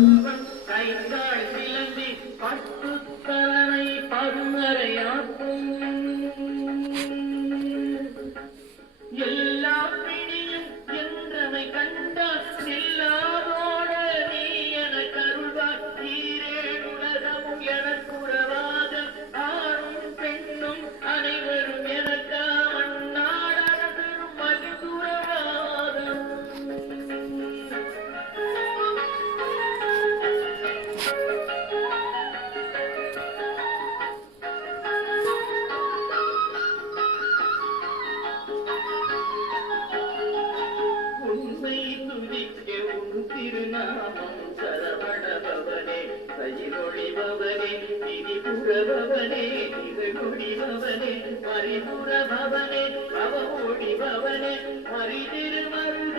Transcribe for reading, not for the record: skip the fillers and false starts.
பருவம் கைகால் சிலந்தி பட்டுத்தலனை பருமறையாக்கும் எல்லா பிணியும் என்றனை கண்டால் எல்லாரோட நீ என கருள்வாய் ஈரேழு உலகமும் எனக்குறவாக ஆணும் பெண்ணும் அனைவரும் எனக்கா மண்ணாடாட பெரும் மதிப்புறவாதம் உண்மை துதிக்க உன் திருநாமம் சரவண பவனே சயிலொளி பவனே திரிபுர பவனே திகழொளி பவனே பரிபுர பவனே பவமொழி பவனே ஹரி திருமருக